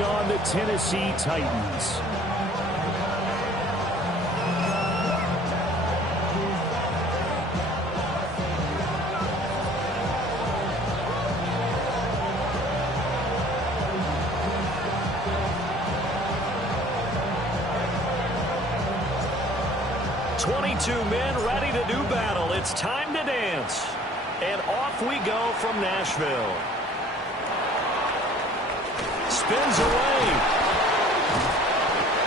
taking on the Tennessee Titans. Two men ready to do battle. It's time to dance. And off we go from Nashville. Spins away.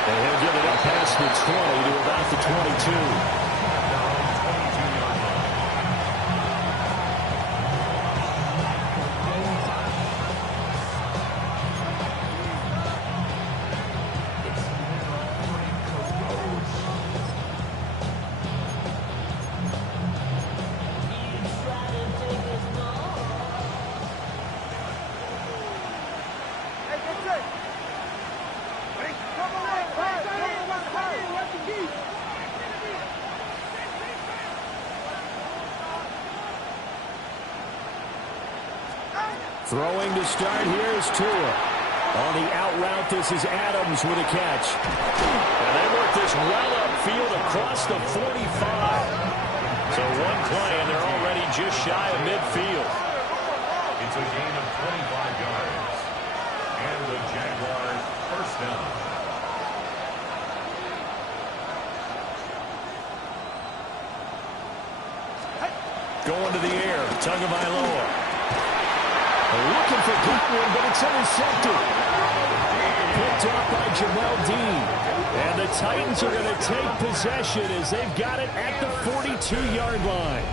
And he'll get it up past the 20 to about the 22. Throwing to start here is Tua. On the out route, this is Adams with a catch. And they work this well upfield across the 45. So one play, and they're already just shy of midfield. It's a gain of 25 yards. And the Jaguars first down. Going to the air, Tagovailoa. Looking for Goodwin, but it's intercepted. Picked up by Jamel Dean. And the Titans are going to take possession as they've got it at the 42-yard line.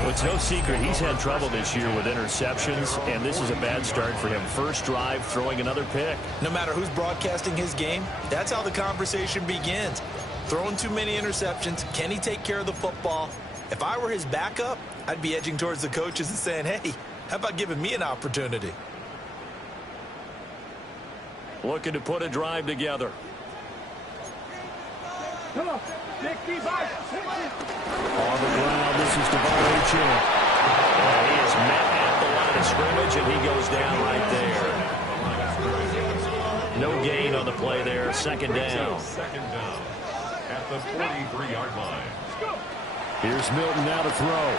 Well, it's no secret he's had trouble this year with interceptions, and this is a bad start for him. First drive, throwing another pick. No matter who's broadcasting his game, that's how the conversation begins. Throwing too many interceptions, can he take care of the football? If I were his backup, I'd be edging towards the coaches and saying, hey, how about giving me an opportunity? Looking to put a drive together. Come on, Nick, on the ground, this is Devon Achane. He is met at the line of scrimmage, and he goes down right there. No gain on the play there. Second down. Second down at the 43-yard line. Here's Milton now to throw.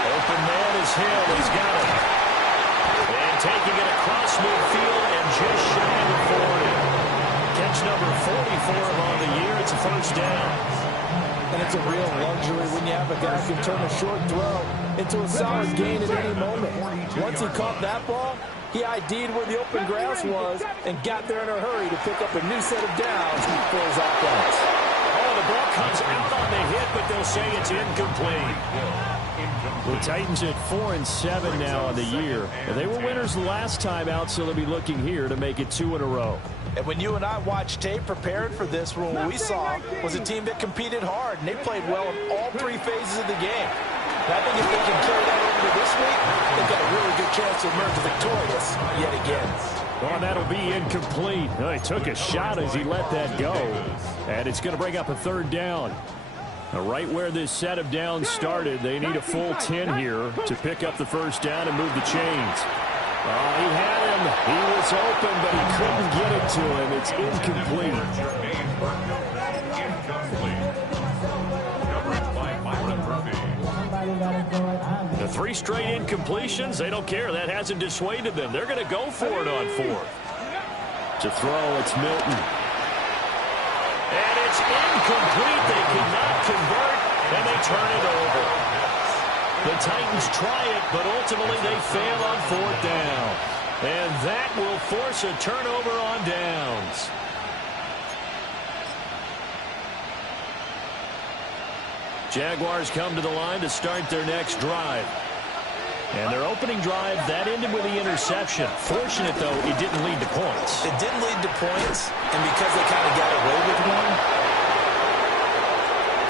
Open man is Hill. He's got it. And taking it across midfield and just shy of the 40. Catch number 44 on the year. It's a first down. And it's a real luxury when you have a guy who can turn a short throw into a solid gain at any moment. Once he caught that ball, he ID'd where the open grass was and got there in a hurry to pick up a new set of downs for his offense. Oh, the ball comes out on the hit, but they'll say it's incomplete. The Titans at 4-7 now on the year. They were winners last time out, so they'll be looking here to make it 2 in a row. And when you and I watched tape prepared for this, what we saw was a team that competed hard, and they played well in all three phases of the game. And I think if they can carry that over to this week, they've got a really good chance to emerge victorious yet again. Well, that'll be incomplete. He took a shot as he let that go. And it's going to bring up a third down. Now, right where this set of downs started, they need a full 10 here to pick up the first down and move the chains. Oh, he had him. He was open, but he couldn't get it to him. It's incomplete. The 3 straight incompletions, they don't care. That hasn't dissuaded them. They're going to go for it on 4th. To throw, it's Milton. And it's incomplete. They cannot convert, and they turn it over. The Titans try it, but ultimately they fail on 4th down. And that will force a turnover on downs. Jaguars come to the line to start their next drive. And their opening drive, that ended with the interception. Fortunate, though, it didn't lead to points. It didn't lead to points, and because they kind of got away with one.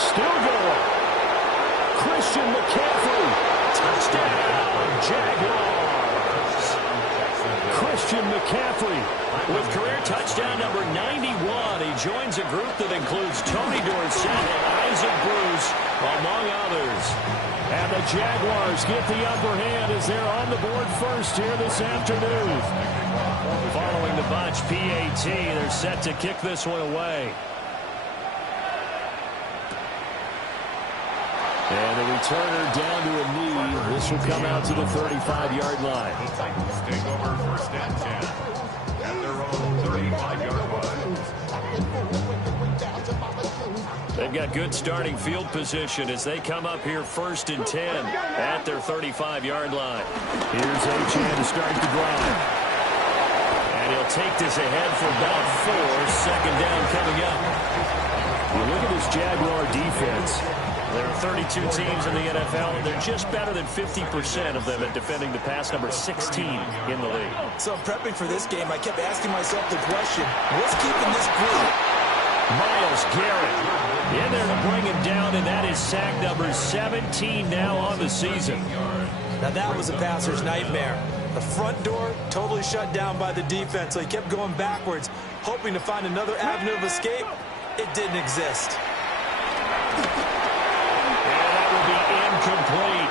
Still going. Christian McCaffrey. Touchdown, Jaguars. Christian McCaffrey with career touchdown number 91. He joins a group that includes Tony Dorsett and Isaac Bruce, among others. And the Jaguars get the upper hand as they're on the board first here this afternoon. touch PAT. They're set to kick this one away. And the returner down to a knee. This will come out to the 35-yard line. The Titans take over first and 10 at their own 35-yard line. They've got good starting field position as they come up here first and 10 at their 35-yard line. Here's Achan to start the drive. And he'll take this ahead for about 4. Second down coming up. You look at this Jaguar defense. There are 32 teams in the NFL, and they're just better than 50% of them at defending the pass, number 16 in the league. So prepping for this game, I kept asking myself the question, what's keeping this group? Myles Garrett in there to bring him down, and that is sack number 17 now on the season. Now that was a passer's nightmare. The front door totally shut down by the defense, so he kept going backwards, hoping to find another avenue of escape. It didn't exist. Complete.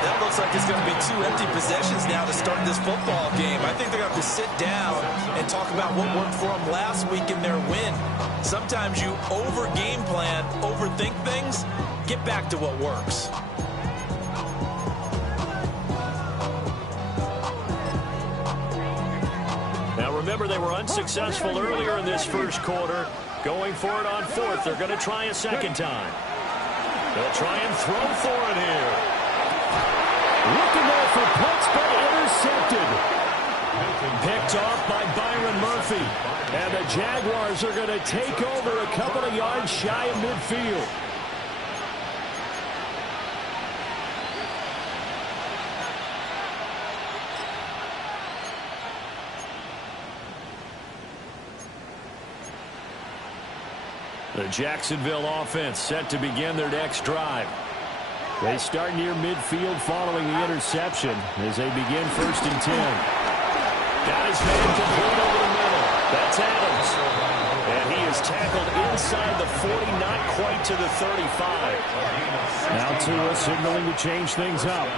That looks like it's going to be 2 empty possessions now to start this football game. I think they're going to have to sit down and talk about what worked for them last week in their win. Sometimes you over-game plan, overthink things, get back to what works. Now remember, they were unsuccessful earlier in this first quarter. Going for it on 4th. They're going to try a second time. They'll try and throw for it here. Looking there for Pitts, but intercepted. Picked off by Byron Murphy. And the Jaguars are going to take over a couple of yards shy of midfield. The Jacksonville offense set to begin their next drive. They start near midfield following the interception as they begin first and 10. Got his man complete over the middle. That's Adams. And he is tackled inside the 40, not quite to the 35. Now Tua signaling to change things up.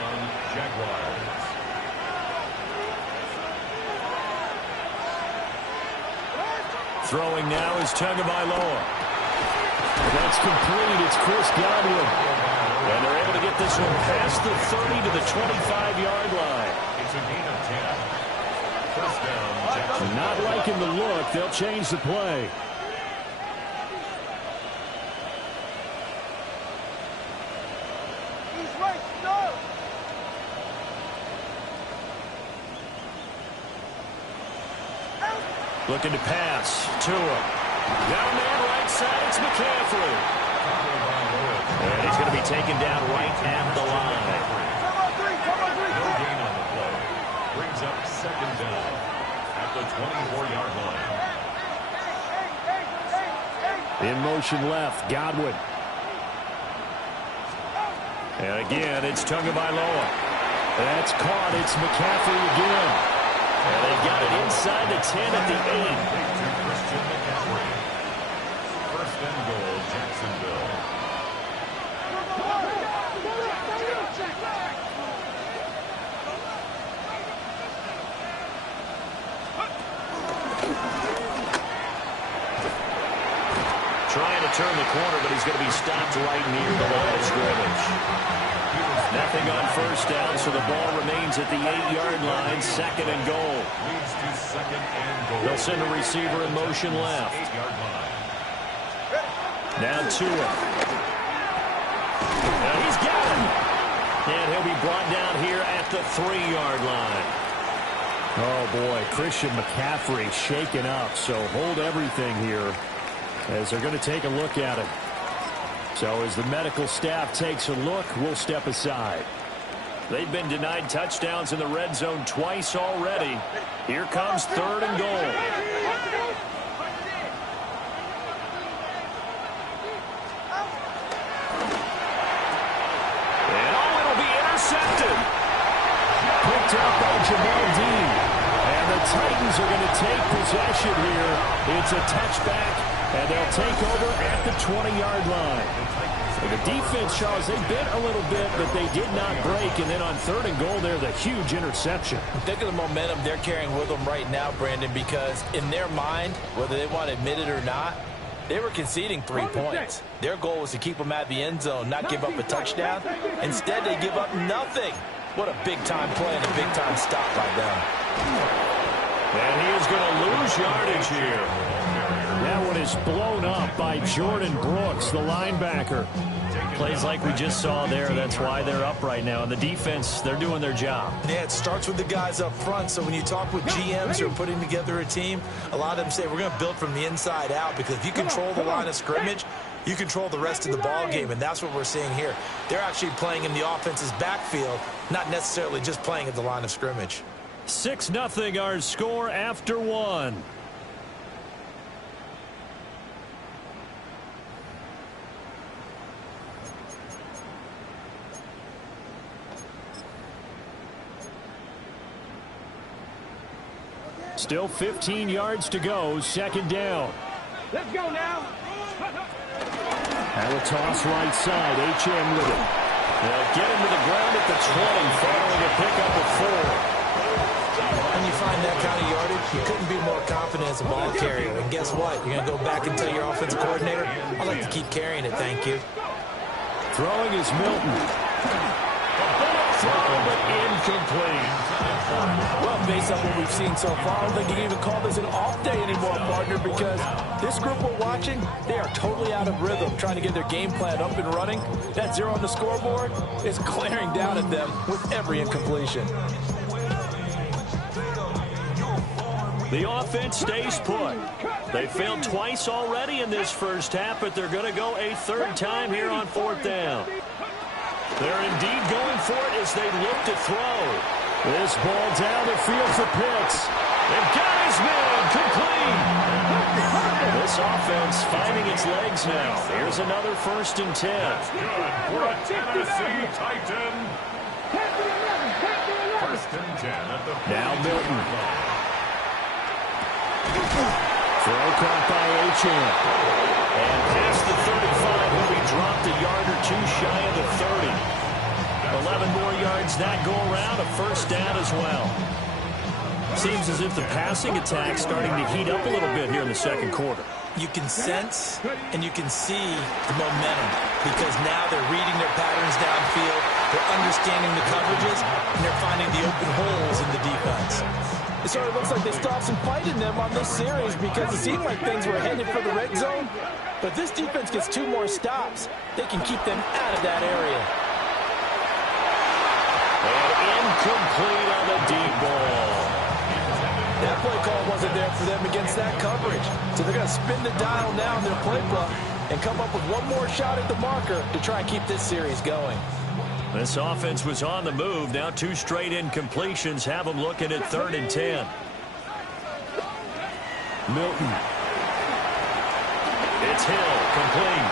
Throwing now is Tagovailoa. That's complete. It's Chris Godwin. And they're able to get this one past the 30 to the 25-yard line. It's a gain of 10. First down, Jackson. Not liking the look. They'll change the play. Looking to pass. Tua. Got a man right side. It's McCaffrey. And he's going to be taken down right at the line. No gain on the play. Brings up second down at the 24-yard line. In motion left. Godwin. And again, it's Tagovailoa. That's caught. It's McCaffrey again. And they've got it inside the 10 at the 8. First and goal, Jacksonville. Trying to turn the corner, but he's going to be stopped right near the line of scrimmage. Nothing on first down, so the ball remains at the 8-yard line. Second and goal. Leads to second and goal. They'll send a receiver in motion left. 8-yard line. Now Tua. And he's got him. And he'll be brought down here at the 3-yard line. Oh, boy. Christian McCaffrey shaken up. So hold everything here as they're going to take a look at him. So as the medical staff takes a look, we'll step aside. They've been denied touchdowns in the red zone twice already. Here comes third and goal. Up by Jamal Dean. And the Titans are going to take possession here. It's a touchback, and they'll take over at the 20-yard line. The defense, Charles, they bent a little bit, but they did not break. And then on 3rd and goal there, the huge interception. Think of the momentum they're carrying with them right now, Brandon, because in their mind, whether they want to admit it or not, they were conceding 3 points. Their goal was to keep them at the end zone, not give up a touchdown. Instead, they give up nothing. What a big-time play and a big-time stop by them. And he is going to lose yardage here. That one is blown up by Jordan Brooks, the linebacker. Plays like we just saw there. That's why they're up right now. And the defense, they're doing their job. Yeah, it starts with the guys up front. So when you talk with GMs who are putting together a team, a lot of them say we're going to build from the inside out, because if you control the line of scrimmage, you control the rest of the ball game, and that's what we're seeing here. They're actually playing in the offense's backfield, not necessarily just playing at the line of scrimmage. 6-0 our score after 1. Still 15 yards to go, 2nd down. Let's go now. And a toss right side, HM with it. They'll get him to the ground at the 20, following a pickup of 4. When you find that kind of yardage, you couldn't be more confident as a ball carrier. And guess what? You're going to go back and tell your offensive coordinator, I'd like to keep carrying it, thank you. Throwing is Milton. Throw, but incomplete. Well, based on what we've seen so far, I don't think you can even call this an off day anymore, partner, because this group we're watching, they are totally out of rhythm, trying to get their game plan up and running. That 0 on the scoreboard is glaring down at them with every incompletion. The offense stays put. They failed twice already in this first half, but they're going to go a 3rd time here on 4th down. They're indeed going for it as they look to throw. This ball down the field for Pitts. They've got his man complete. This offense finding its legs now. Here's another 1st and 10. Good for a Tennessee Titan. 1st and 10 at the now Milton. Throw caught by Achane. And past the 35, he'll be dropped a yard or 2 shy of the 30. 11 more yards that go around, a 1st down as well. Seems as if the passing attack's starting to heat up a little bit here in the 2nd quarter. You can sense and you can see the momentum, because now they're reading their patterns downfield, they're understanding the coverages, and they're finding the open holes in the defense. It sort of looks like they stopped some fight in them on this series, because it seemed like things were headed for the red zone. But this defense gets 2 more stops. They can keep them out of that area. And incomplete on the deep ball. That play call wasn't there for them against that coverage. So they're going to spin the dial now in their playbook and come up with 1 more shot at the marker to try and keep this series going. This offense was on the move. Now 2 straight incompletions have them looking at 3rd and 10. Milton. It's Hill, complete.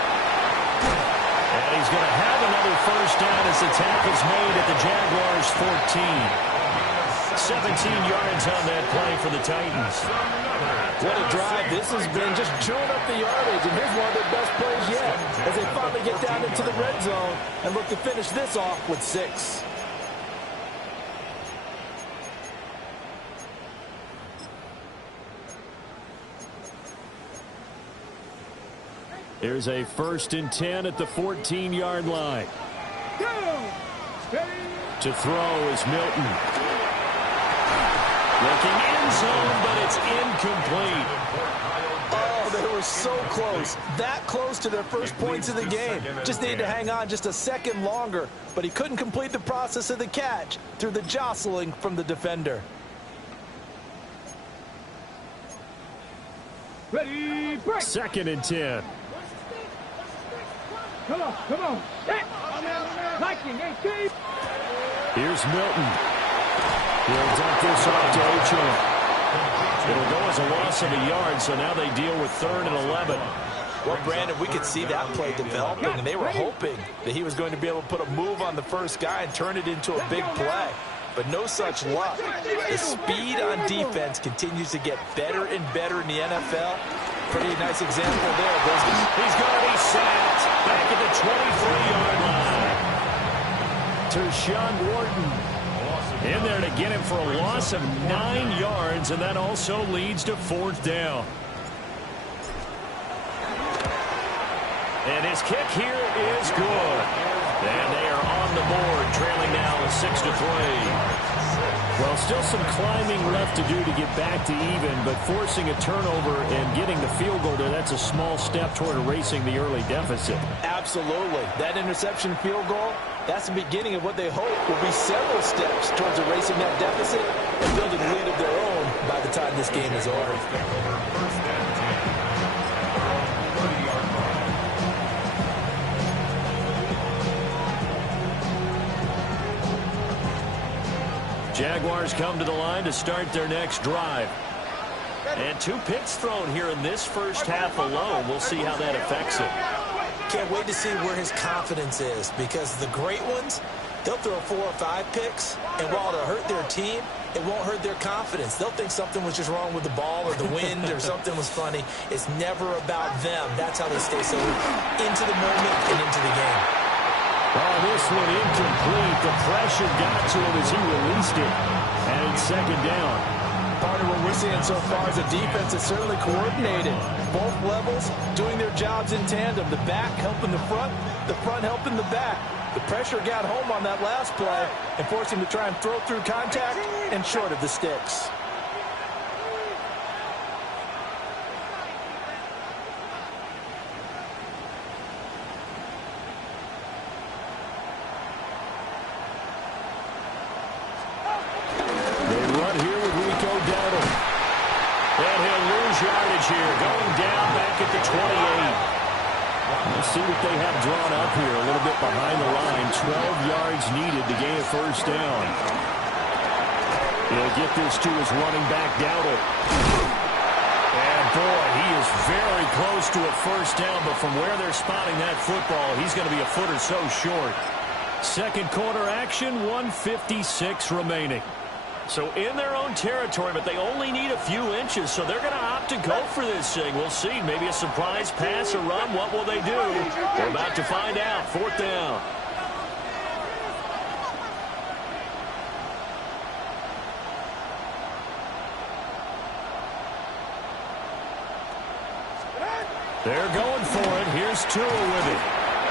And he's going to have another 1st down as the tackle is made at the Jaguars' 14. 17 yards on that play for the Titans. What a drive this has been, just chewing up the yardage, and here's one of their best plays yet as they finally get down into the red zone and look to finish this off with 6. Here's a 1st and 10 at the 14-yard line. To throw is Milton. Looking in zone, but it's incomplete. Oh, they were so close. That close to their first points of the game. Just needed to hang on just a second longer, but he couldn't complete the process of the catch through the jostling from the defender. Ready, break. 2nd and 10. Come on, come on. Viking, hey, Here's Milton. He'll dump this off to Achane. It'll go as a loss of a yard, so now they deal with 3rd and 11. Well, Brandon, we could see that play developing, and they were hoping that he was going to be able to put a move on the first guy and turn it into a big play. But no such luck. The speed on defense continues to get better and better in the NFL. Pretty nice example there, Business. He's going to be sacked back at the 23-yard line. Tershawn Wharton in there to get him for a loss of 9 yards, and that also leads to 4th down. And his kick here is good. And they are on the board, trailing now 6-3. Well, still some climbing left to do to get back to even, but forcing a turnover and getting the field goal there, that's a small step toward erasing the early deficit. Absolutely. That interception field goal, that's the beginning of what they hope will be several steps towards erasing that deficit and building a lead of their own by the time this game is over. Jaguars come to the line to start their next drive. And 2 picks thrown here in this first half alone. We'll see how that affects him. Can't wait to see where his confidence is, because the great ones, they'll throw 4 or 5 picks, and while it'll hurt their team, it won't hurt their confidence. They'll think something was just wrong with the ball or the wind or something was funny. It's never about them. That's how they stay so into the moment and into the game. Oh, this one incomplete. The pressure got to him as he released it. And it's 2nd down. Part of what we're seeing so far is a defense that's certainly coordinated. Both levels doing their jobs in tandem. The back helping the front helping the back. The pressure got home on that last play and forced him to try and throw through contact and short of the sticks. Yardage here, going down back at the 28. Let's see what they have drawn up here, a little bit behind the line. 12 yards needed to gain a 1st down. He'll get this to his running back, Dowdle. And boy, he is very close to a 1st down, but from where they're spotting that football, he's going to be a foot or so short. 2nd quarter action, 1:56 remaining. So in their own territory, but they only need a few inches, so they're going to opt to go for this thing. We'll see. Maybe a surprise pass or run. What will they do? We're about to find out. 4th down. They're going for it. Here's Tua with it.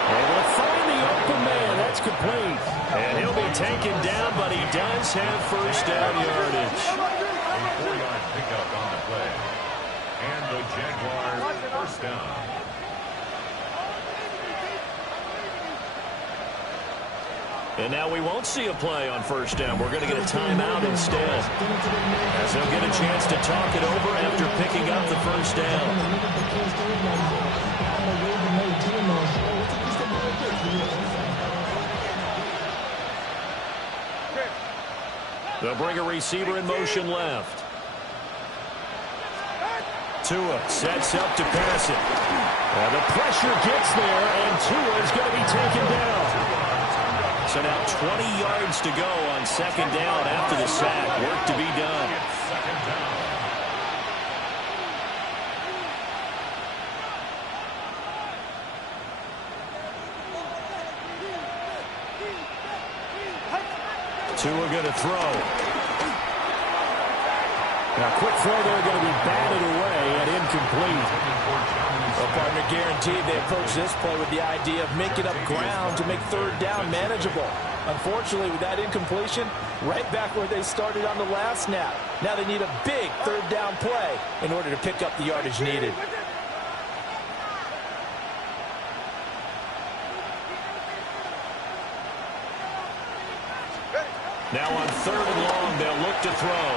Able to find the open man. That's complete. And he'll be taken down, but he does have 1st down yardage. A 4-yard pickup on the play. And the Jaguars 1st down. And now we won't see a play on 1st down. We're going to get a timeout instead, as they'll get a chance to talk it over after picking up the 1st down. They'll bring a receiver in motion left. Tua sets up to pass it. And the pressure gets there, and Tua is going to be taken down. So now 20 yards to go on 2nd down after the sack. Work to be done. 2nd down. Tua going to throw. Now, quick throw there, going to be batted away and incomplete. Well, partner, guaranteed they approach this play with the idea of making up ground to make 3rd down manageable. Unfortunately, with that incompletion, right back where they started on the last snap. Now they need a big 3rd down play in order to pick up the yardage needed. Now on 3rd and long, they'll look to throw.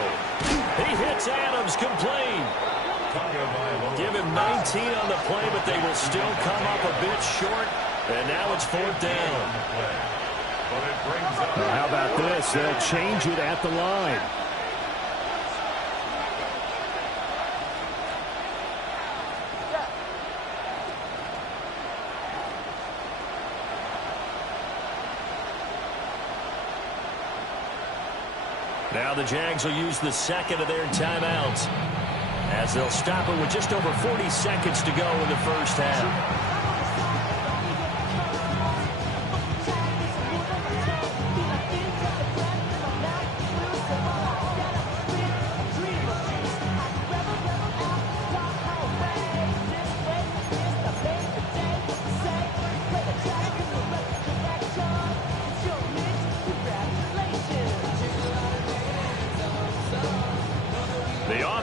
He hits Adams, complete. Give him 19 on the play, but they will still come up a bit short. And now it's 4th down. How about this? They'll change it at the line. Now the Jags will use the 2nd of their timeouts as they'll stop it with just over 40 seconds to go in the first half.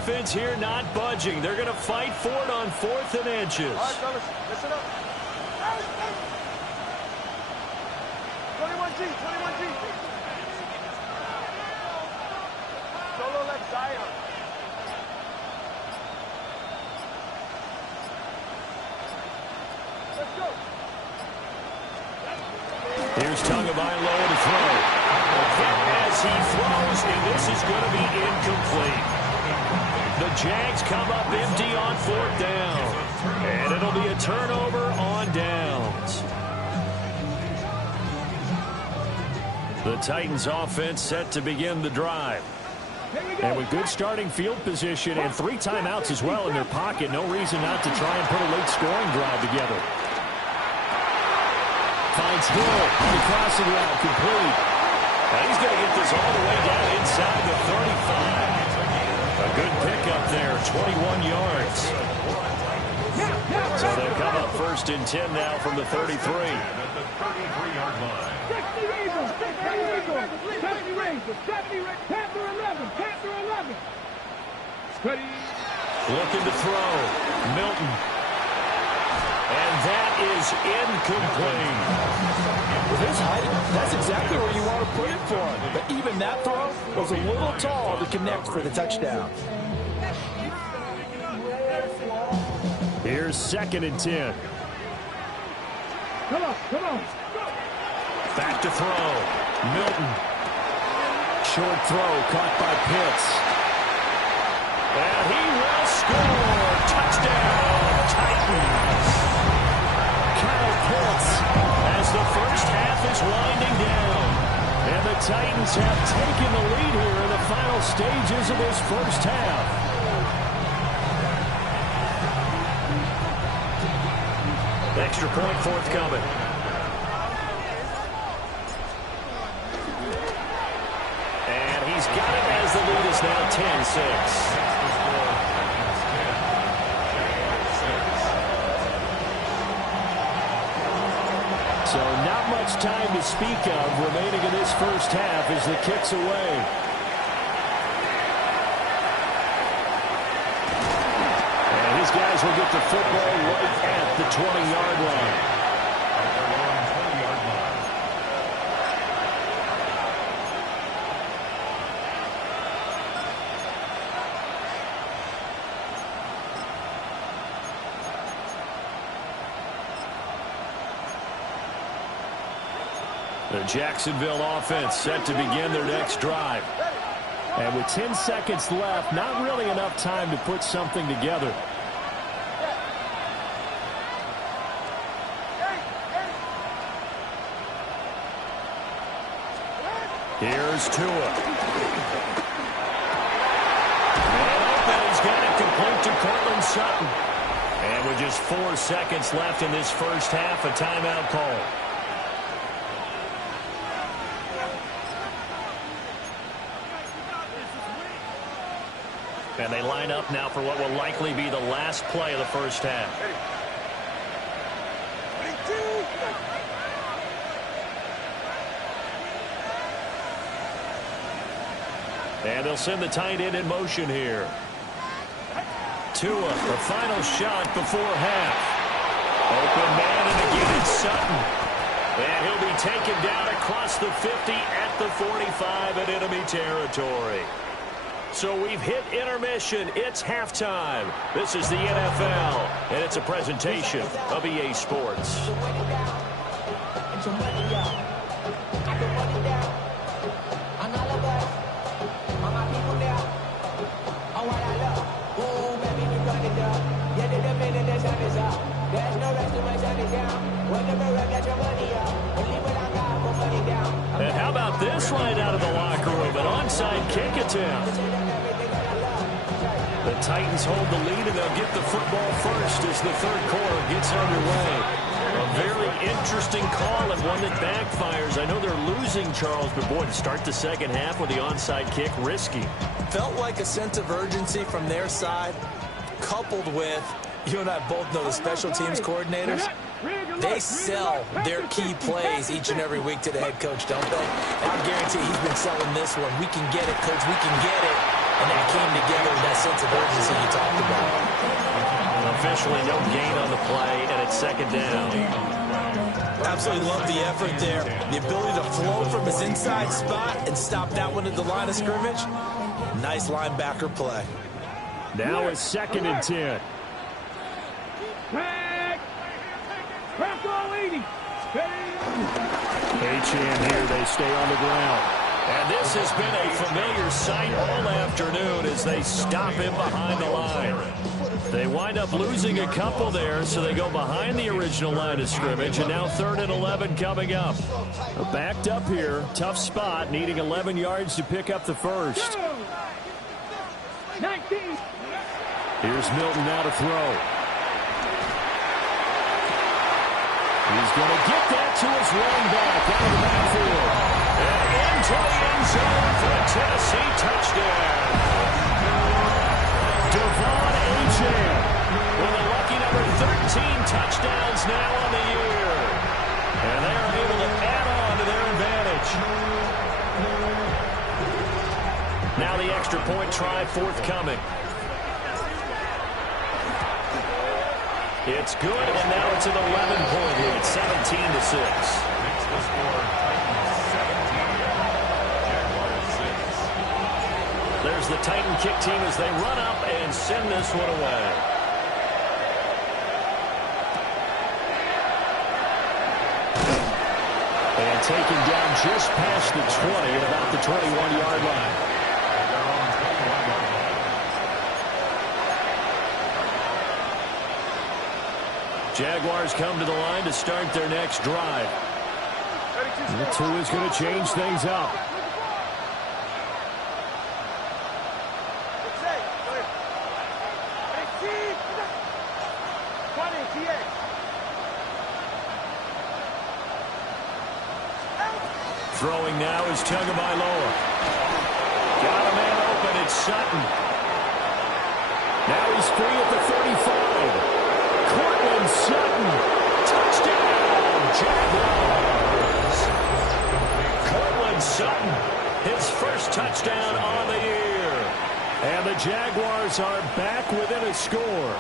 Offense here not budging. They're going to fight for it on 4th and inches. All right, fellas, listen up. 21G, 21G. Solo left side. Let's go. Here's Tagovailoa to throw. A hit as he throws, and this is going to be incomplete. The Jags come up empty on 4th down. And it'll be a turnover on downs. The Titans offense set to begin the drive. And with good starting field position and 3 timeouts as well in their pocket, no reason not to try and put a late scoring drive together. Finds Hill on the crossing route, complete. Now he's going to get this all the way down inside the 35. A good pickup there, 21 yards. So they come up 1st and 10 now from the 33. At the 33-yard line. 60 Razors, 60 Razors, 70 Razors, 70 Razors, Panther 11, Panther 11. Steady. Looking to throw, Milton. And that is incomplete. With his height, that's exactly where you want to put it for him. But even that throw was a little tall to connect for the touchdown. Here's 2nd and 10. Come on, come on. Back to throw, Milton. Short throw caught by Pitts. And he will score. Touchdown, Titans. Kyle Pitts as the first half is winding down. And the Titans have taken the lead here in the final stages of this first half. Extra point forthcoming. And he's got it as the lead is now 10-6. So not much time to speak of remaining in this first half as the kick's away. And these guys will get the football right at the 20-yard line. At their own 20-yard line. The Jacksonville offense set to begin their next drive. And with 10 seconds left, not really enough time to put something together. Here's Tua. And open, he's got it complete to Cortland Sutton. And with just 4 seconds left in this first half, a timeout call. And they line up now for what will likely be the last play of the first half. And they'll send the tight end in motion here. Tua, the final shot before half. Open man, and again it's Sutton. And he'll be taken down across the 50 at the 45 in enemy territory. So we've hit intermission. It's halftime. This is the NFL, and it's a presentation of EA Sports. And how about this line out of the locker room? An onside kick attempt. The Titans hold the lead, and they'll get the football first as the third quarter gets underway. A very interesting call and one that backfires. I know they're losing, Charles, but boy, to start the second half with the onside kick, risky. Felt like a sense of urgency from their side, coupled with, you and I both know the special teams coordinators, they sell their key plays each and every week to the head coach, don't they? I guarantee he's been selling this one. We can get it, coach, we can get it. And that came together with that sense of urgency you talked about. Officially no gain on the play, and it's second down. Absolutely love the effort there. The ability to flow from his inside spot and stop that one at the line of scrimmage. Nice linebacker play. Now it's 2nd and 10. H-in here, they stay on the ground. And this has been a familiar sight all afternoon as they stop him behind the line. They wind up losing a couple there, so they go behind the original line of scrimmage, and now 3rd and 11 coming up. Backed up here, tough spot, needing 11 yards to pick up the first. 19. Here's Milton now to throw. He's going to get that to his running back out of the backfield. And into the end zone for a Tennessee touchdown. Devon Achane with a lucky number 13 touchdowns now on the year. And they are able to add on to their advantage. Now the extra point try forthcoming. It's good, and now it's an 11-point lead, 17-6. Makes the score Titans 17, Jaguars 6. There's the Titan kick team as they run up and send this one away. And taken down just past the 20 at about the 21-yard line. Jaguars come to the line to start their next drive. The 2 is going to change things up. Throwing now is Tagovailoa. Got a man open. It's Sutton. Now he's free at the 35. Cortland Sutton, touchdown, Jaguars. Cortland Sutton, his first touchdown on the year. And the Jaguars are back within a score.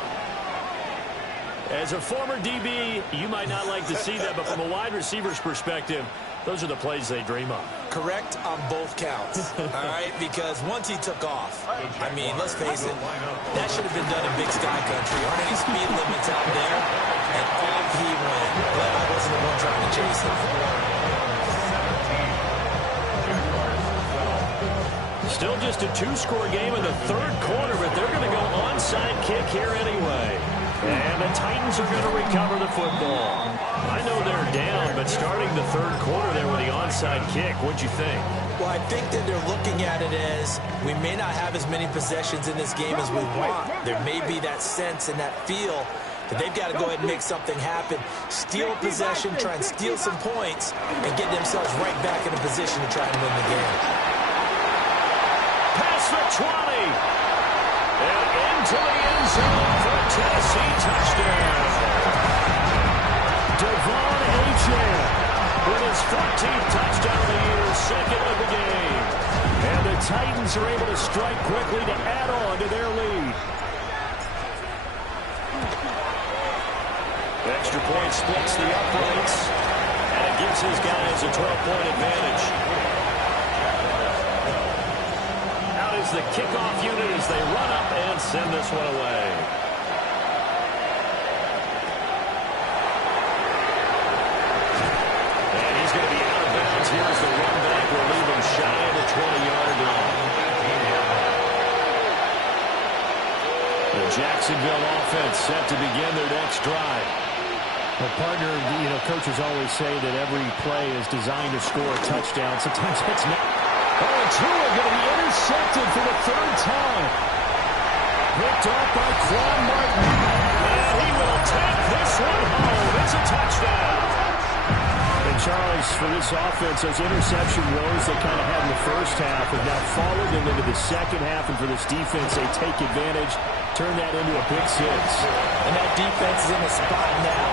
As a former DB, you might not like to see that, but from a wide receiver's perspective, those are the plays they dream of. Correct on both counts, all right? Because once he took off, I mean, let's face it, that should have been done in Big Sky Country. Aren't any speed limits out there? And off he went. Glad I wasn't the one trying to chase him. Still just a 2-score game in the third quarter, but they're going to go onside kick here anyway. And the Titans are going to recover the football. I know they're down, but starting the third quarter there with the onside kick, what'd you think? Well, I think that they're looking at it as we may not have as many possessions in this game as we want. There may be that sense and that feel that they've got to go ahead and make something happen. Steal a possession, try and steal some points, and get themselves right back in a position to try and win the game. Pass for 20. And into the end zone for a Tennessee touchdown. Devon Achane with his 14th touchdown of the year, second of the game. And the Titans are able to strike quickly to add on to their lead. Extra point splits the uprights, and it gives his guys a 12-point advantage. Out is the kickoff unit as they run up and send this one away. And he's going to be out of bounds. Here's the run back. We'll leave him shy of the 20-yard line. The Jacksonville offense set to begin their next drive. Well, partner, coaches always say that every play is designed to score a touchdown. Sometimes it's not. Oh, and Tua going to be intercepted for the third time. Picked off by Quan Martin. And he will take this one home. It's a touchdown. And Charles, for this offense, those interception woes they kind of had in the first half have now followed them into the second half. And for this defense, they take advantage, turn that into a pick six. And that defense is in a spot now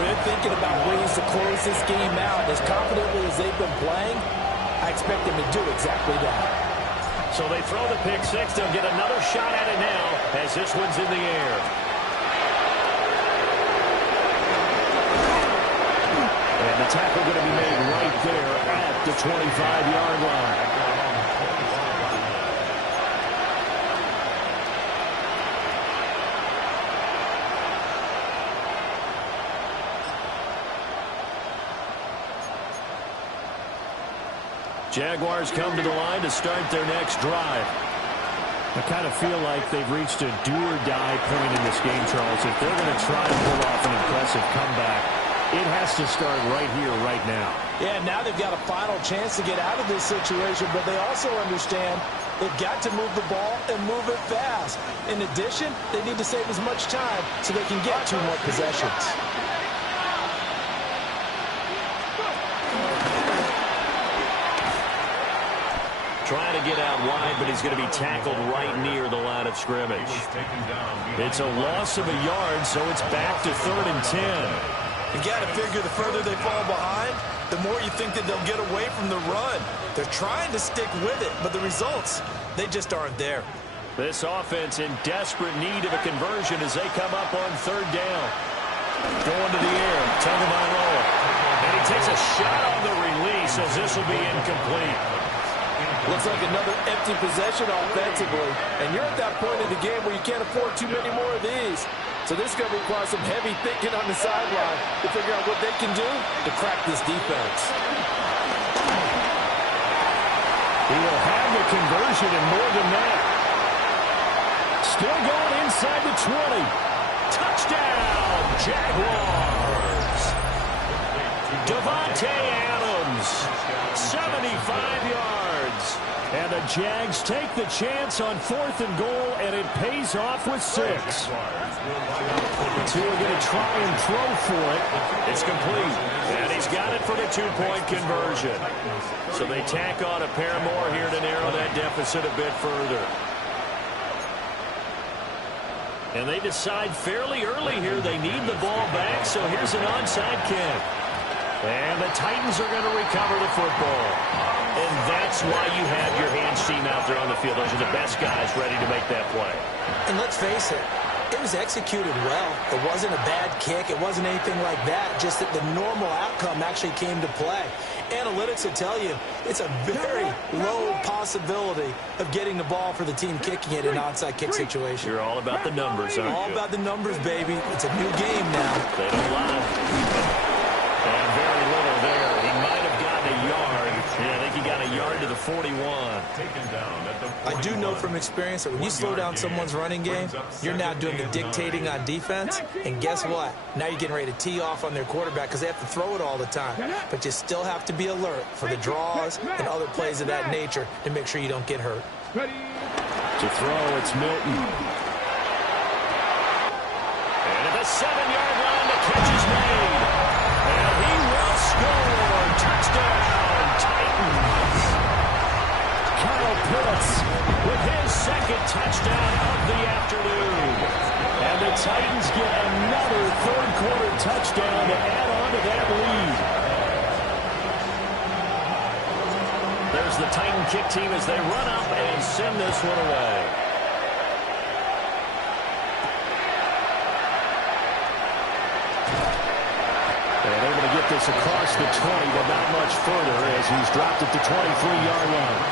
where they're thinking about ways to close this game out. As confidently as they've been playing, I expect them to do exactly that. So they throw the pick six. They'll get another shot at it now as this one's in the air. And the tackle going to be made right there at the 25-yard line. Jaguars come to the line to start their next drive. I kind of feel like they've reached a do-or-die point in this game, Charles. If they're going to try to pull off an impressive comeback, it has to start right here, right now. Yeah, now they've got a final chance to get out of this situation, but they also understand they've got to move the ball and move it fast. In addition, they need to save as much time so they can get 2 more possessions. Trying to get out wide, but he's going to be tackled right near the line of scrimmage. It's a loss of a yard, so it's back to 3rd and 10. You got to figure the further they fall behind, the more you think that they'll get away from the run. They're trying to stick with it, but the results, they just aren't there. This offense in desperate need of a conversion as they come up on 3rd down. Going to the air, Tagovailoa. And he takes a shot on the release as this will be incomplete. Looks like another empty possession offensively. And you're at that point in the game where you can't afford too many more of these. So this is going to require some heavy thinking on the sideline to figure out what they can do to crack this defense. He will have the conversion and more than that. Still going inside the 20. Touchdown, Jaguars. Devontae Adams, 75 yards. And the Jags take the chance on 4th and goal, and it pays off with 6. Two are going to try and throw for it. It's complete, and he's got it for the 2-point conversion. So they tack on a pair more here to narrow that deficit a bit further. And they decide fairly early here they need the ball back, so here's an onside kick. And the Titans are going to recover the football. And that's why you have your hands team out there on the field. Those are the best guys ready to make that play. And let's face it, it was executed well. It wasn't a bad kick. It wasn't anything like that. Just that the normal outcome actually came to play. Analytics will tell you it's a very low possibility of getting the ball for the team kicking it in an onside kick situation. You're all about the numbers, aren't you? All about the numbers, baby. It's a new game now. They don't lie. And very little there. He might have gotten a yard. Yeah, I think he got a yard to the 41. I do know from experience that when you slow down someone's running game, you're now doing the dictating on defense. And guess what? Now you're getting ready to tee off on their quarterback because they have to throw it all the time. But you still have to be alert for the draws and other plays of that nature to make sure you don't get hurt. To throw, it's Milton. And at the 7-yard line, the catch is made. And he will score. Touchdown, Titans. Kyle Pitts with his 2nd touchdown of the afternoon. And the Titans get another 3rd-quarter touchdown to add on to that lead. There's the Titan kick team as they run up and send this one away. And able to get this across the 20, but not much further as he's dropped at the 23-yard line.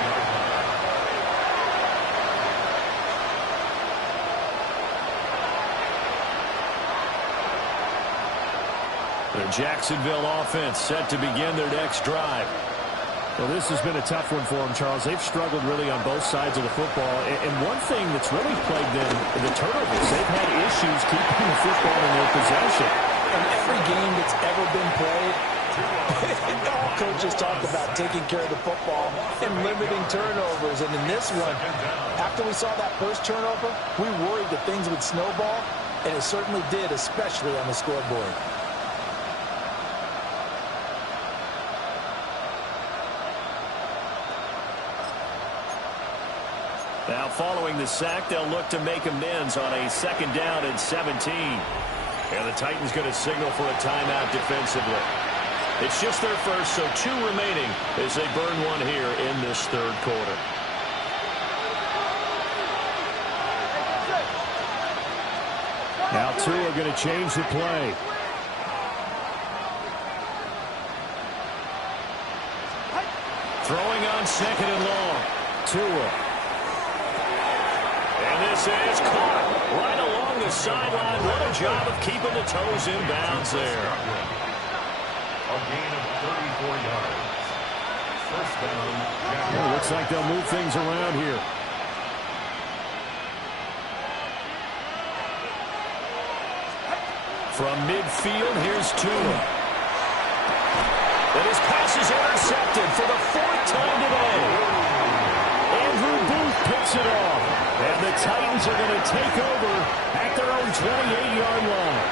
The Jacksonville offense set to begin their next drive. Well, this has been a tough one for them, Charles. They've struggled really on both sides of the football. And one thing that's really plagued them, the turnovers. They've had issues keeping the football in their possession. In every game that's ever been played, All coaches talk about taking care of the football and limiting turnovers. And in this one, after we saw that first turnover, we worried that things would snowball, and it certainly did, especially on the scoreboard. Now, following the sack, they'll look to make amends on a 2nd down and 17. And the Titans going to signal for a timeout defensively. It's just their first, so 2 remaining as they burn one here in this 3rd quarter. Now 2 are going to change the play. Throwing on 2nd and long. Tua. And this is caught right along the sideline. What a job of keeping the toes in bounds there. A gain of 34 yards. First down, Jaguars. Well, looks like they'll move things around here. From midfield, here's Tua. And his pass is intercepted for the 4th time today. Andrew Booth picks it off. And the Titans are going to take over at their own 28-yard line.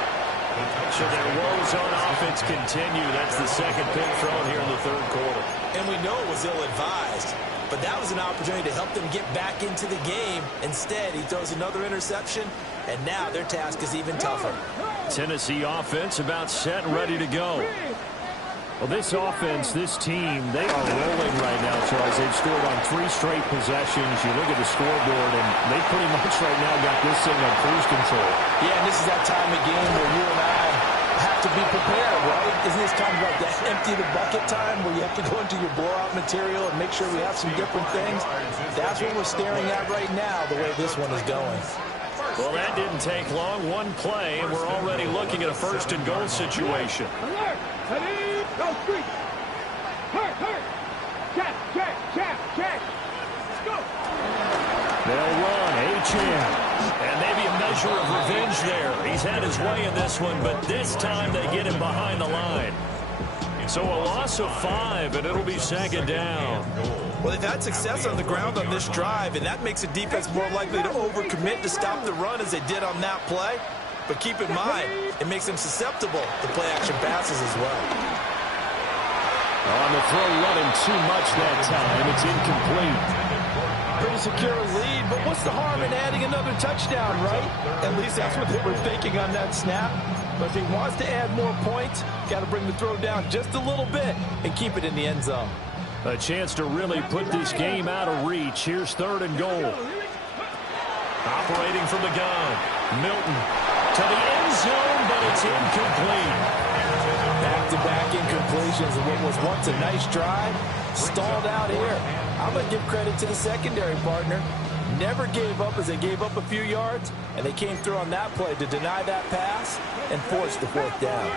So their woes on offense continue. That's the 2nd pick thrown here in the 3rd quarter. And we know it was ill-advised, but that was an opportunity to help them get back into the game. Instead, he throws another interception, and now their task is even tougher. Tennessee offense about set and ready to go. Well, this offense, this team, they are rolling right now, Charles. They've scored on 3 straight possessions. You look at the scoreboard, and they pretty much right now got this thing on cruise control. Yeah, and this is that time of game where you and I have to be prepared, right? Isn't this kind of like that empty the bucket time where you have to go into your blowout material and make sure we have some different things? That's what we're staring at right now, the way this one is going. Well, that didn't take long. 1 play, and we're already looking at a 1st and goal situation. Alert! Ready? Go street! Hurt! Check! Let's go! They'll run. Achane. And maybe a measure of revenge there. He's had his way in this one, but this time they get him behind the line. So a loss of 5, and it'll be 2nd down. Well, they've had success on the ground on this drive, and that makes a defense more likely to overcommit to stop the run as they did on that play. But keep in mind, it makes them susceptible to play-action passes as well. On the throw, running too much that time. It's incomplete. Pretty secure lead, but what's the harm in adding another touchdown, right? At least that's what they were thinking on that snap. But if he wants to add more points, got to bring the throw down just a little bit and keep it in the end zone. A chance to really put this game out of reach. Here's 3rd and goal. Operating from the gun. Milton to the end zone, but it's incomplete. Back-to-back incompletions of what was once a nice drive. Stalled out here. I'm going to give credit to the secondary partner. Never gave up as they gave up a few yards, and they came through on that play to deny that pass and force the 4th down.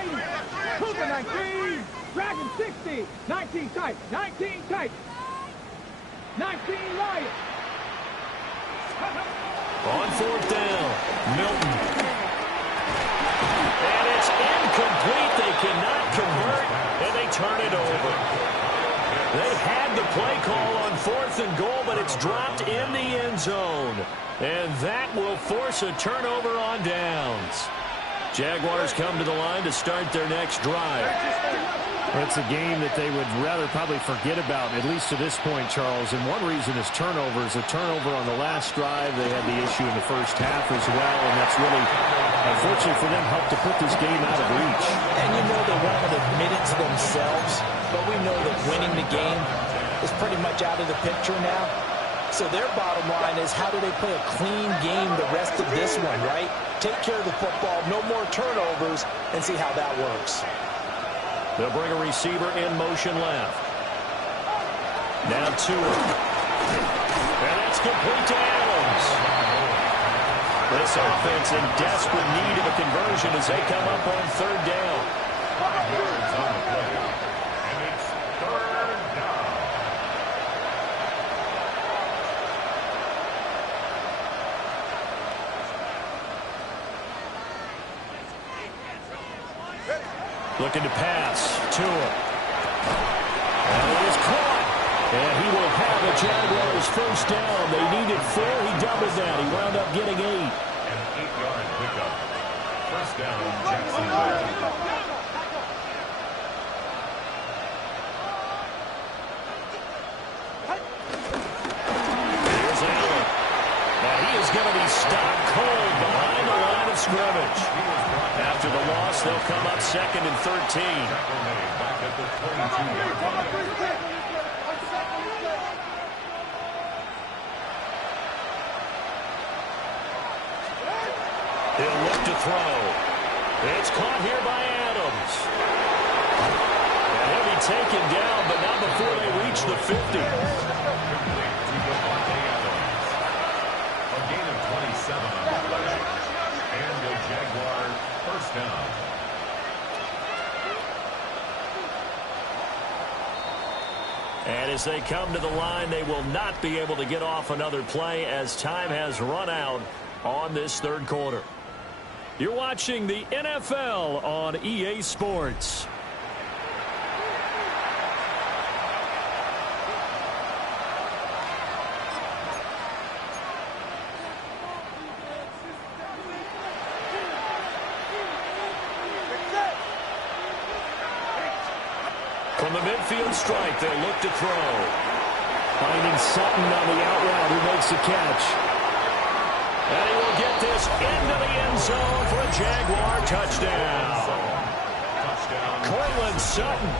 Cooper 19! Dragon 60! 19 tight! 19 tight! 19 Lions! On 4th down, Milton. And it's incomplete. They cannot convert, and they turn it over. They had the play call on 4th and goal, but it's dropped in the end zone. And that will force a turnover on downs. Jaguars come to the line to start their next drive. It's a game that they would rather probably forget about, at least to this point, Charles. And one reason is turnovers. A turnover on the last drive. They had the issue in the first half as well, and that's really, unfortunately for them, helped to put this game out of reach. And you know they won't admit it to themselves, but we know that winning the game is pretty much out of the picture now. So their bottom line is, how do they play a clean game the rest of this one, right? Take care of the football, no more turnovers, and see how that works. They'll bring a receiver in motion left. Now Tua. And that's complete to Adams. This offense in desperate need of a conversion as they come up on 3rd down. 5 yards on the play. And it's 3rd down. Looking to pass to him. And it is caught. And he will have the Jaguars first down. They needed 4. He doubled that. He wound up getting 8. An 8-yard pickup. First down, Jacksonville. Is going to be stopped cold behind the line of scrimmage. After the loss, they'll come up 2nd and 13. Back at the 22-yard line. He'll look to throw. It's caught here by Adams. And he'll be taken down, but not before they reach the 50. On the play. And the Jaguars first down. And as they come to the line, they will not be able to get off another play as time has run out on this third quarter. You're watching the NFL on EA Sports. From the midfield strike, they'll look to throw. Finding Sutton on the out route, who makes the catch. And he will get this into the end zone for a Jaguar touchdown. Cortland Sutton,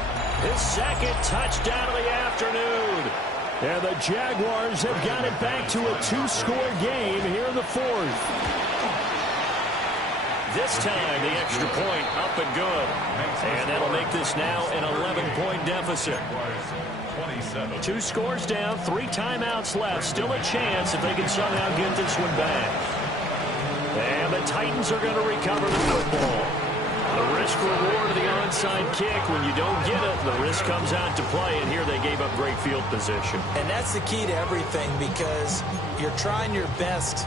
his 2nd touchdown of the afternoon. And the Jaguars have got it back to a 2-score game here in the 4th. This time, the extra point up and good. And that'll make this now an 11-point deficit. 2 scores down, 3 timeouts left. Still a chance if they can somehow get this one back. And the Titans are going to recover the football. The risk-reward of the onside kick. When you don't get it, the risk comes out to play. And here they gave up great field position. And that's the key to everything, because you're trying your best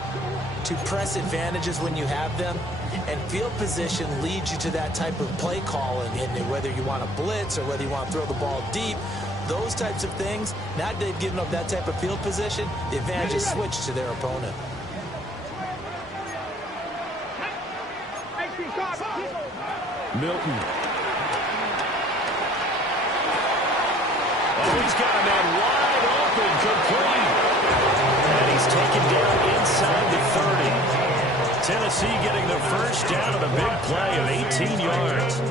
to press advantages when you have them. And field position leads you to that type of play call, and whether you want to blitz or whether you want to throw the ball deep, those types of things, now that they've given up that type of field position, the advantage is switched to their opponent. Milton. Oh, he's got a man wide open, complete. And he's taken down inside the 30. Tennessee getting their first down on a big play of 18 yards.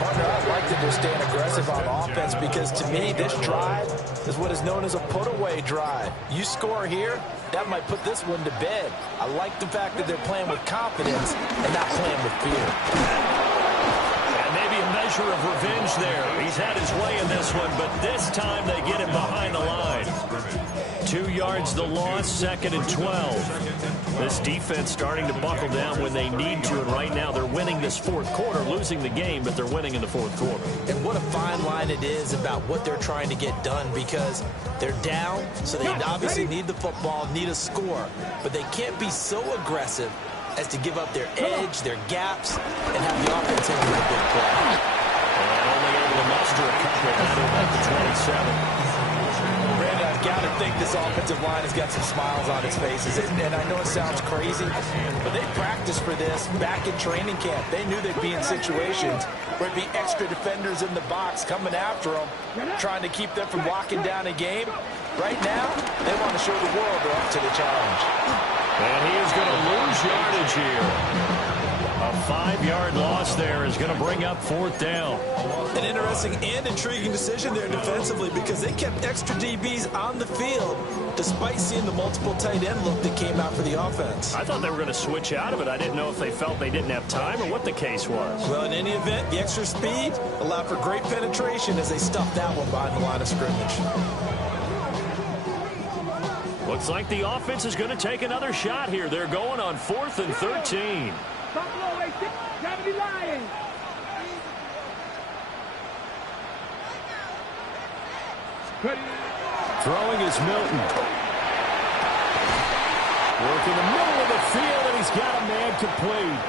Partner, I'd like to just stand aggressive on offense, because to me, this drive is what is known as a put-away drive. You score here, that might put this one to bed. I like the fact that they're playing with confidence and not playing with fear. And maybe a measure of revenge there. He's had his way in this one, but this time they get him behind the line. 2 yards the loss, 2nd and 12. This defense starting to buckle down when they need to, and right now they're winning this 4th quarter, losing the game, but they're winning in the 4th quarter. And what a fine line it is about what they're trying to get done, because they're down, so they obviously need the football, need a score, but they can't be so aggressive as to give up their edge, their gaps, and have the offense in with a big play. And only able to muster a couple of that at the 27. Brandon, I've got to think this offensive line has got some smiles on its faces. And I know it sounds crazy, but they practiced for this back in training camp. They knew they'd be in situations where it'd be extra defenders in the box coming after them, trying to keep them from locking down a game. Right now, they want to show the world they're up to the challenge. And he is going to lose yardage here. A 5-yard loss there is going to bring up 4th down. An interesting and intriguing decision there defensively, because they kept extra DBs on the field despite seeing the multiple tight end look that came out for the offense. I thought they were going to switch out of it. I didn't know if they felt they didn't have time or what the case was. Well, in any event, the extra speed allowed for great penetration as they stuffed that one behind the line of scrimmage. Looks like the offense is going to take another shot here. They're going on 4th and 13. Throwing is Milton. Working the middle of the field, and he's got a man complete.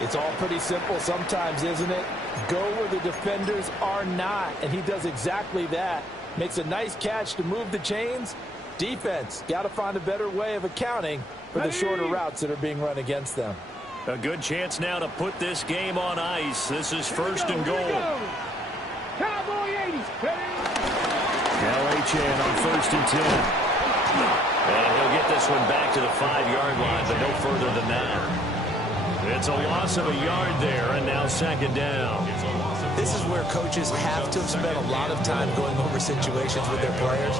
It's all pretty simple sometimes, isn't it? Go where the defenders are not, and he does exactly that. Makes a nice catch to move the chains. Defense, got to find a better way of accounting for the shorter routes that are being run against them. A good chance now to put this game on ice. This is first and goal. Cowboy 80s. L.H.N. on first and 10. And he'll get this one back to the 5-yard line, but no further than that. It's a loss of a yard there, and now second down. This is where coaches have to have spent a lot of time going over situations with their players,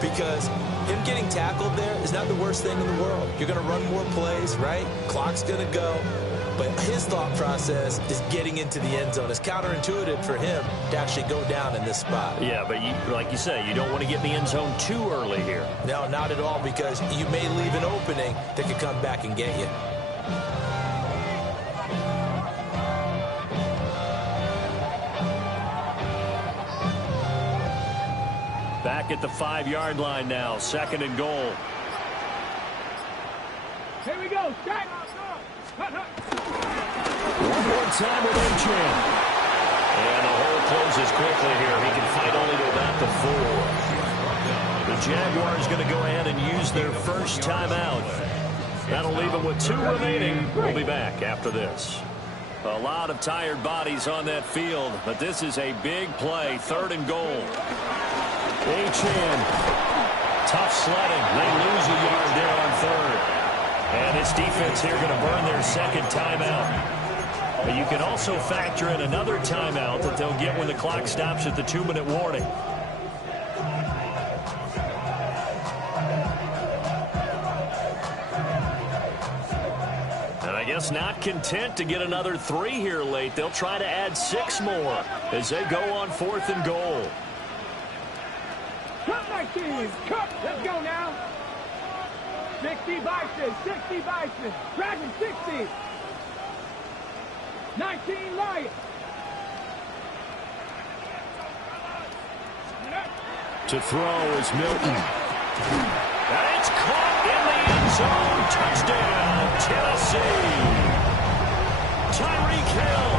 because him getting tackled there is not the worst thing in the world. You're going to run more plays, right? Clock's going to go. But his thought process is getting into the end zone. It's counterintuitive for him to actually go down in this spot. Yeah, but like you say, you don't want to get in the end zone too early here. No, not at all, because you may leave an opening that could come back and get you. Back at the 5-yard line now, second and goal. Here we go. Strike. One more time with H.N. And the hole closes quickly here. He can fight only to about the 4. The Jaguars going to go ahead and use their first timeout. That'll leave them with 2 remaining. We'll be back after this. A lot of tired bodies on that field, but this is a big play, third and goal. H.N. Tough sledding. They lose a yard there on third. And this defense here going to burn their second timeout. But you can also factor in another timeout that they'll get when the clock stops at the 2-minute warning. And I guess not content to get another 3 here late. They'll try to add 6 more as they go on fourth and goal. Cut 19. Cut. Let's go now. 60 Bison. 60 Bison. Dragon 60. 19 Lions. To throw is Milton. And it's caught in the end zone. Touchdown, Tennessee. Tyreek Hill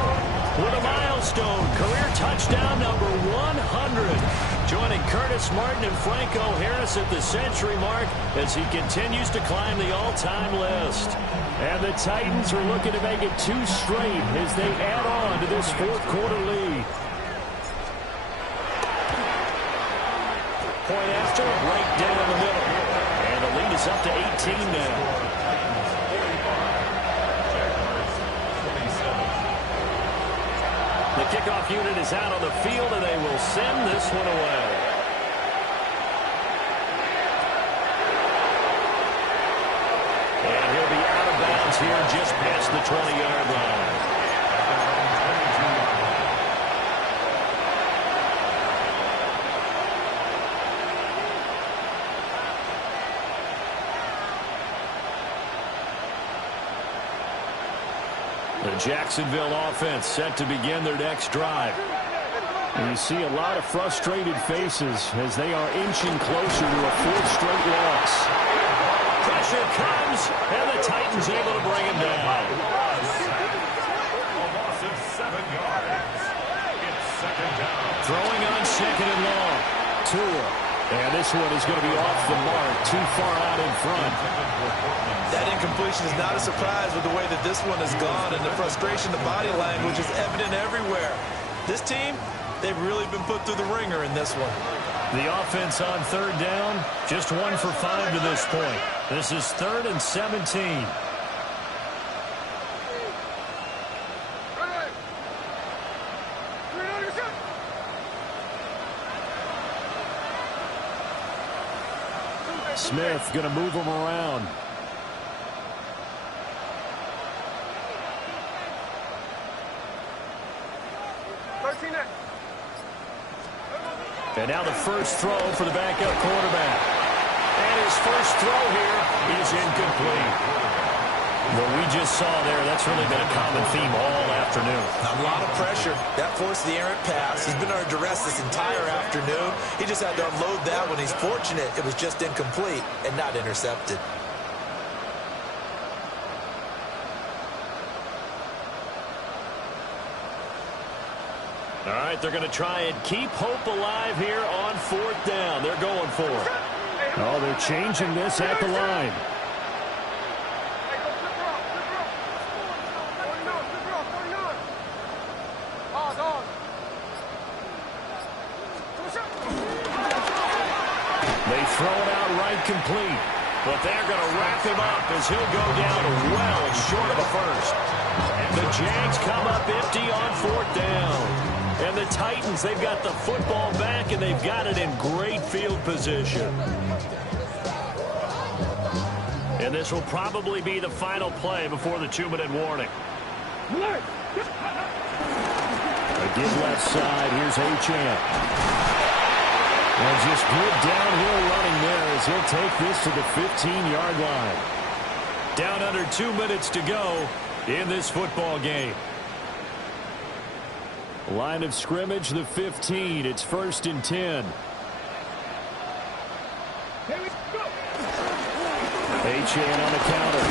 with a milestone. Career touchdown number 100. Joining Curtis Martin and Franco Harris at the century mark as he continues to climb the all-time list. And the Titans are looking to make it 2 straight as they add on to this fourth-quarter lead. Point after, right down the middle. And the lead is up to 18 now. The kickoff unit is out on the field, and they will send this one away. And he'll be out of bounds here just past the 20-yard line. The Jacksonville offense set to begin their next drive. And you see a lot of frustrated faces as they are inching closer to a 4th straight loss. Pressure comes, and the Titans able to bring him down. A loss of 7 yards. It's second down. Throwing on second and long. Tua. And this one is going to be off the mark, too far out in front. That incompletion is not a surprise with the way that this one has gone, and the frustration, the body language is evident everywhere. This team, they've really been put through the ringer in this one. The offense on third down, just 1 for 5 to this point. This is 3rd and 17. Smith going to move him around. And now the first throw for the backup quarterback. And his first throw here is incomplete. What we just saw there, that's really been a common theme all afternoon. A lot of pressure. That forced the errant pass. He's been under duress this entire afternoon. He just had to unload that one. He's fortunate it was just incomplete and not intercepted. All right, they're going to try and keep hope alive here on 4th down. They're going for it. Oh, they're changing this at the line. They throw it out right complete. But they're going to wrap him up as he'll go down well short of a first. And the Jags come up empty on 4th down. And the Titans, they've got the football back, and they've got it in great field position. And this will probably be the final play before the 2-minute warning. A give left side. Here's Achane. And just good downhill running there as he'll take this to the 15-yard line. Down under 2 minutes to go in this football game. Line of scrimmage, the 15. It's 1st and 10. Achane on the counter.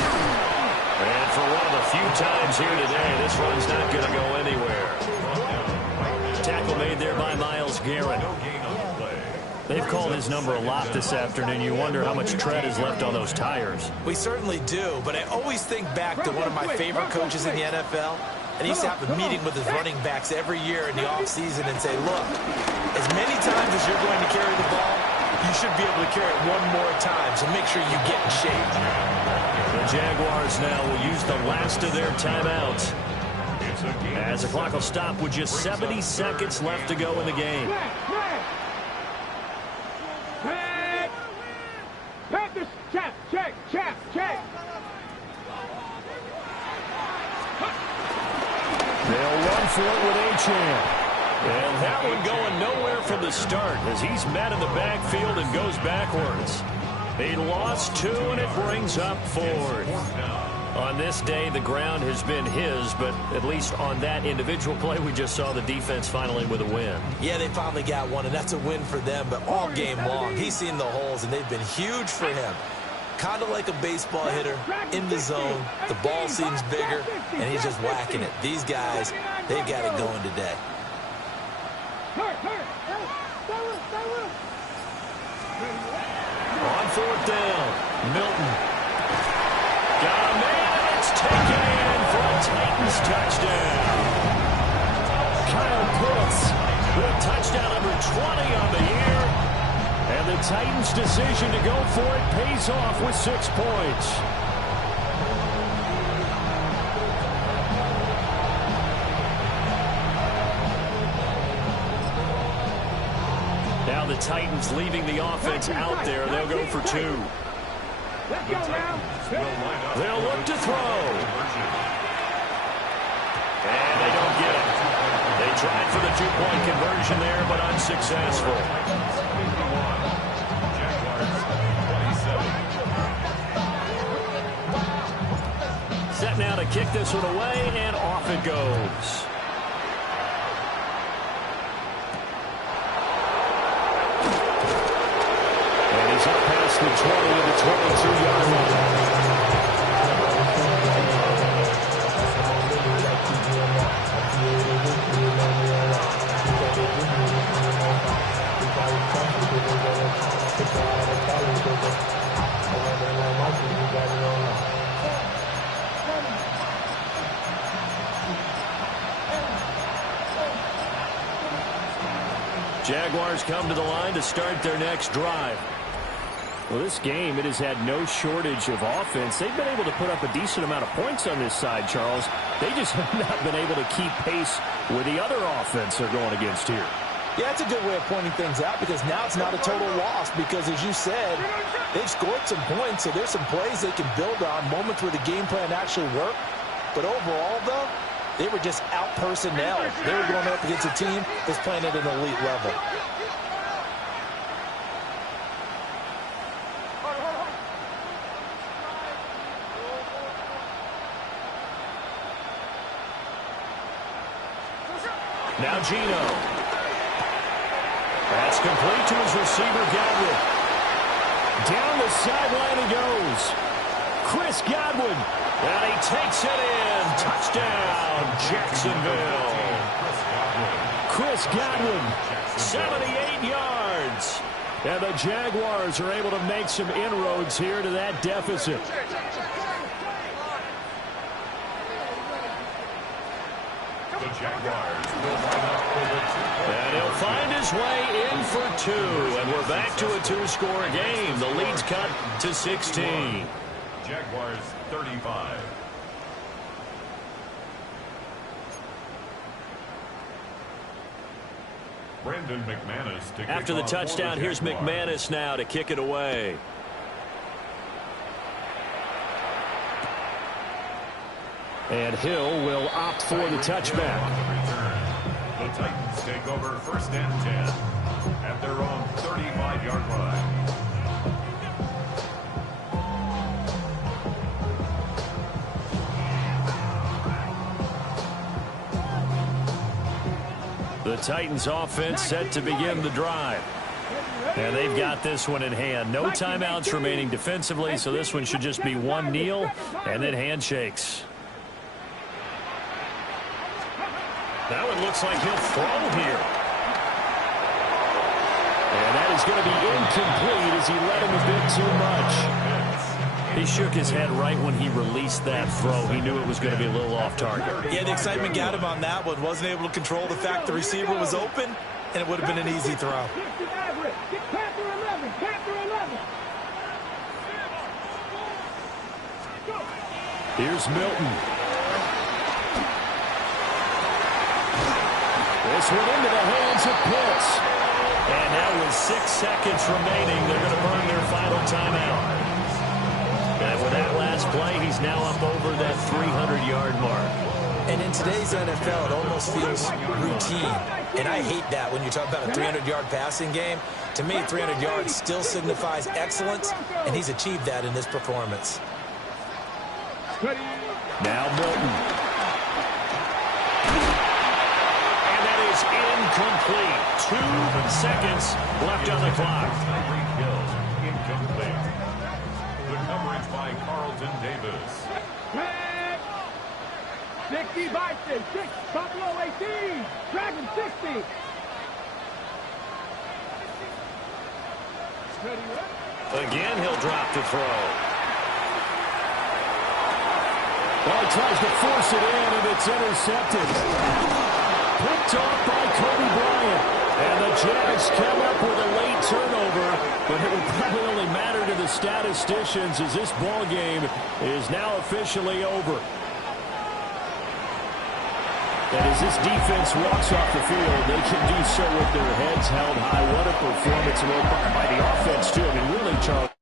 And for one of the few times here today, this run's not going to go anywhere. Tackle made there by Myles Garrett. They've called his number a lot this afternoon. You wonder how much tread is left on those tires. We certainly do, but I always think back to one of my favorite coaches in the NFL. And he used to have a meeting with his running backs every year in the offseason and say, look, as many times as you're going to carry the ball, you should be able to carry it one more time, so make sure you get in shape. The Jaguars now will use the last of their timeouts as the clock will stop with just 70 seconds left to go in the game. They'll run for it with Achane. And that one going nowhere from the start as he's met in the backfield and goes backwards. He lost 2, and it brings up 4th. On this day, the ground has been his, but at least on that individual play, we just saw the defense finally with a win. Yeah, they finally got one, and that's a win for them, but all game long, he's seen the holes, and they've been huge for him. Kind of like a baseball hitter in the zone. The ball seems bigger, and he's just whacking it. These guys, they've got it going today. On 4th down, Milton. Got a man, and it's taken in for a Titans touchdown. Kyle Pitts with touchdown number 20 on the year. And the Titans' decision to go for it pays off with 6 points. Now the Titans leaving the offense out there. They'll go for 2. They'll look to throw. And they don't get it. They tried for the 2-point conversion there, but unsuccessful. Set now to kick this one away, and off it goes. And he's up past the 20 to the 22-yard line. Jaguars come to the line to start their next drive. Well, this game, it has had no shortage of offense. They've been able to put up a decent amount of points on this side, Charles. They just have not been able to keep pace with the other offense they're going against here. Yeah, it's a good way of pointing things out because now it's not a total loss because, as you said, they've scored some points, so there's some plays they can build on, moments where the game plan actually worked. But overall, though, they were just out-personnel. They were going up against a team that's playing at an elite level. Now Gino. That's complete to his receiver, Godwin. Down the sideline he goes. Chris Godwin. And he takes it in. Touchdown, Jacksonville. Chris Godwin, 78 yards. And the Jaguars are able to make some inroads here to that deficit. The Jaguars will line up for the 2-point. And he'll find his way in for 2. And we're back to a 2-score game. The lead's cut to 16. Jaguars 35. Brandon McManus to kick After the off touchdown, for the here's Jaguars. McManus now to kick it away. And Hill will opt for the touchback. On the return. The Titans take over 1st and 10 at their own 35-yard line. The Titans offense set to begin the drive. And they've got this one in hand. No timeouts remaining defensively, so this one should just be one kneel and then handshakes. That one looks like he'll throw here. And that is going to be incomplete as he let him a bit too much. He shook his head right when he released that throw. He knew it was going to be a little off target. Yeah, the excitement got him on that one. Wasn't able to control the fact the receiver was open, and it would have been an easy throw. Here's Milton. This one into the hands of Pitts. And now with 6 seconds remaining, they're going to burn their final timeout. And with that last play, he's now up over that 300-yard mark. And in today's NFL, it almost feels routine. And I hate that when you talk about a 300-yard passing game. To me, 300 yards still signifies excellence, and he's achieved that in this performance. Now Milton. And that is incomplete. 2 seconds left on the clock. Tyreek Hill, incomplete. The coverage by Carlton Davis. 60 Boston, 6, Buffalo 18, Dragon 60. Again, he'll drop to throw. Well, he tries to force it in, and it's intercepted. Picked off by Kobe Bryant. And the Jags come up with a late turnover, but it will probably only matter to the statisticians as this ball game is now officially over. And as this defense walks off the field, they can do so with their heads held high. What a performance by the offense, too. I mean, really, Charles.